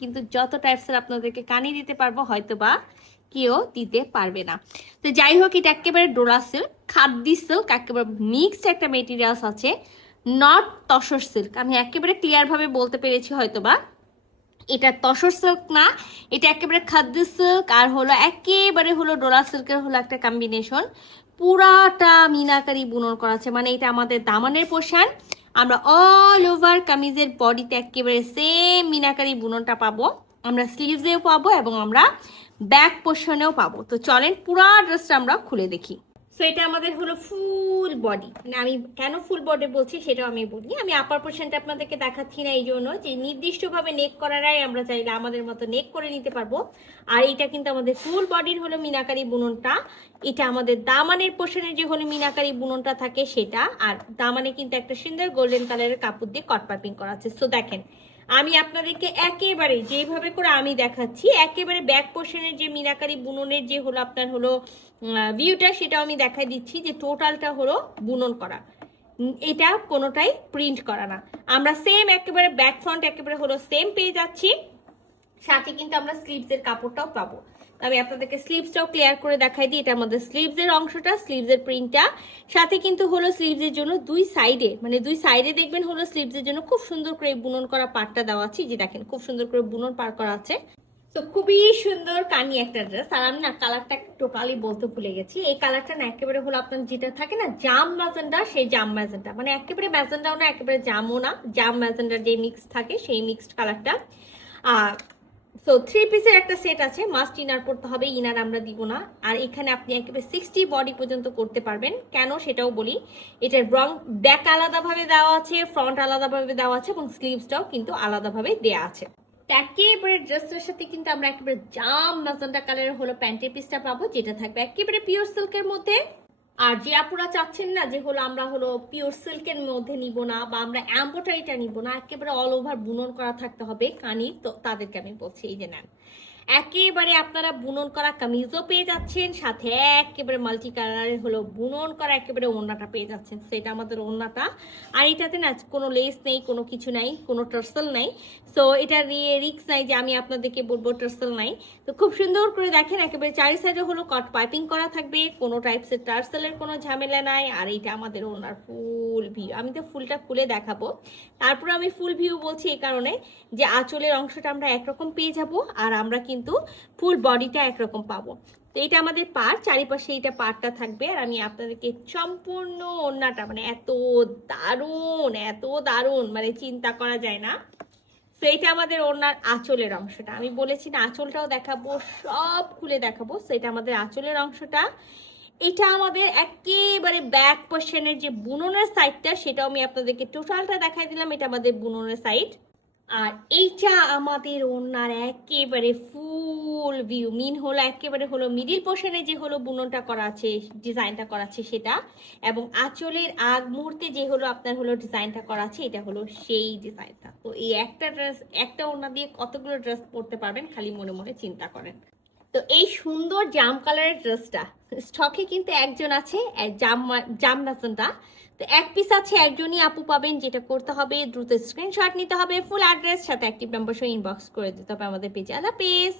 কিন্তু যত টাইপসের আপনাদেরকে কানে দিতে পারবো হয়তো বা কেউ দিতে পারবে না। তো যাই হোক, এটা একেবারে ডোরা সিল্ক, খাদ্দি সিল্ক, একেবারে মিক্সড একটা মেটেরিয়ালস আছে, নট তসর সিল্ক। আমি একেবারে ক্লিয়ারভাবে বলতে পেরেছি হয়তো বা এটা তসর সিল্ক না, এটা একেবারে খাদ্দি সিল্ক আর হলো একেবারে হলো ডোরা সিল্কের হলো একটা কম্বিনেশন। পুরাটা মিনাকারি বুনন করা আছে, মানে এটা আমাদের দামানের পোর্শন। আমরা অল ওভার কামিজের বডিতে একেবারে সেম মিনাকারি বুননটা পাবো, আমরা স্লিভসেও পাবো এবং আমরা ব্যাক পোর্শনেও পাবো। তো চলেন পুরা ড্রেসটা আমরা খুলে দেখি। সো এটা আমাদের হলো ফুল বডি, মানে আমি কেন ফুল বডি বলছি সেটাও আমি বলি। আমি আপার পোর্শনটা আপনাদেরকে দেখাচ্ছি না এই জন্য যে নির্দিষ্টভাবে নেক করারাই আমরা চাইলে আমাদের মতো নেক করে নিতে পারবো। আর এটা কিন্তু আমাদের ফুল বডির হলো মিনাকারি বুননটা। এটা আমাদের দামানের পোর্শনের যে হলো মিনাকারি বুননটা থাকে সেটা, আর দামানে কিন্তু একটা সুন্দর গোল্ডেন কালারের কাপড় দিয়ে কট পাইপিং করা আছে। সো দেখেন, আমি আপনাদেরকে একেবারে যেভাবে করে আমি দেখাচ্ছি একেবারে ব্যাক পোর্শনের যে মিনাকারি বুননের যে হলো আপনার হলো ভিউটা, সেটাও আমি দেখাই দিচ্ছি যে টোটালটা হলো বুনন করা, এটা কোনোটাই প্রিন্ট করা না। আমরা সেম একেবারে ব্যাক ফ্রন্ট একেবারে হলো সেম পেয়ে যাচ্ছি, সাথে কিন্তু আমরা স্লিভসের কাপড়টাও পাবো। আমি আপনাদেরকে স্লিভসটাও ক্লিয়ার করে দেখাই দিই। এটা আমাদের স্লিভসের অংশটা, স্লিভসের প্রিন্টটা, সাথে কিন্তু হলো স্লিভসের জন্য দুই সাইডে, মানে দুই সাইডে দেখবেন হলো স্লিভসের জন্য খুব সুন্দর করে বুনন করা পাটটা দেওয়া আছে। যে দেখেন খুব সুন্দর করে বুনন পার করা আছে। তো খুবই সুন্দর কানি একটা ড্রেস। আর আমি না কালারটা টোটালি বলতে ভুলে গেছি, এই কালারটা না একেবারে হলো আপনার যেটা থাকে না জাম ম্যাজেন্ডা, সেই জাম ম্যাজেন্ডা, মানে একেবারে ম্যাজেন্ডাও না একেবারে জামও না, জাম ম্যাজেন্ডার যে মিক্স থাকে সেই মিক্সড কালারটা। সো 3 পিসের একটা সেট আছে, মাস্ট ইনার পড়তে হবে, ইনার আমরা দিব না। আর এখানে আপনি একেবারে 60 বডি পর্যন্ত করতে পারবেন। কেন সেটাও বলি, এটার রং ব্যাক আলাদাভাবে দেওয়া আছে, ফ্রন্ট আলাদাভাবে দেওয়া আছে এবং স্লিভসটাও কিন্তু আলাদাভাবে দেওয়া আছে। একেবারে ড্রেসটার সাথে কিন্তু আমরা একেবারে জাম ম্যাজেন্টা কালারের হলো প্যান্টের পিসটা পাবো, যেটা থাকবে একেবারে পিওর সিল্কের মধ্যে। আর যে আপুরা চাচ্ছেন না যে হলো আমরা হলো পিওর সিল্কের মধ্যে নিব না বা আমরা এমব্রয়ডারিটা নিব না, একেবারে অল ওভার বুনন করা থাকতে হবে কানির, তো তাদেরকে আমি বলছি এই যে নেন, একেবারে আপনারা বুনন করা কামিজও পেয়ে যাচ্ছেন, সাথে একেবারে মাল্টি কালারের হলো বুনন করা একেবারে ওড়নাটা পেয়ে যাচ্ছেন। সেটা আমাদের ওড়নাটা। আর এটাতে না কোনো লেস নেই, কোনো কিছু নাই, কোনো টার্সেল নাই। সো এটা রিক্স নাই যে আমি আপনাদেরকে বলবো টার্সেল নাই। তো খুব সুন্দর করে দেখেন একেবারে চারি সাইডে হলো কট পাইপিং করা থাকবে, কোনো টাইপসের টার্সেলের কোনো ঝামেলা নাই। আর এইটা আমাদের ওনার ফুল ভিউ, আমি তো ফুলটা খুলে দেখাবো। তারপর আমি ফুল ভিউ বলছি এই কারণে যে আঁচলের অংশটা আমরা একরকম পেয়ে যাব, আর আমরা কিন্তু ফুল বডিটা একরকম পাবো। তো এটা আমাদের পাড়, চারিপাশে এইটা পাড়টা থাকবে। আর আমি আপনাদেরকে সম্পূর্ণ ওড়নাটা, মানে এত দারুণ মানে চিন্তা করা যায় না। তো এইটা আমাদের ওড়নার আঁচলের অংশটা, আমি বলেছি না আঁচলটাও দেখাবো, সব খুলে দেখাবো। তো এটা আমাদের আঁচলের অংশটা। এটা আমাদের একেবারে ব্যাক পোর্শনের যে বুননের সাইডটা, সেটাও আমি আপনাদেরকে টোটালটা দেখাই দিলাম, এটা আমাদের বুননের সাইড। আর এইটা আমাদের ওনার একেবারে ফুল ভিউ, মিন হলো একেবারে হলো মিডিল পোর্শনে যে হলো বুননটা করা আছে, ডিজাইনটা করা আছে সেটা, এবং আঁচলের আগ মুহূর্তে যে হলো আপনার হলো ডিজাইনটা করা আছে, এটা হলো সেই ডিজাইনটা। তো এই একটা ড্রেস, একটা ওড়না দিয়ে কতগুলো ড্রেস পরতে পারবেন খালি মনে মনে চিন্তা করেন। তো এই সুন্দর জাম কালারের ড্রেসটা স্টকে কিন্তু একজন আছে, জাম নাচনটা। তো এক পিস আছে, একজনই আপু পাবেন। যেটা করতে হবে দ্রুত স্ক্রিনশট নিতে হবে, ফুল অ্যাড্রেস সাথে অ্যাক্টিভ নাম্বার সহ ইনবক্স করে দিতে হবে আমাদের পেজে। আল্লাহ হাফেজ।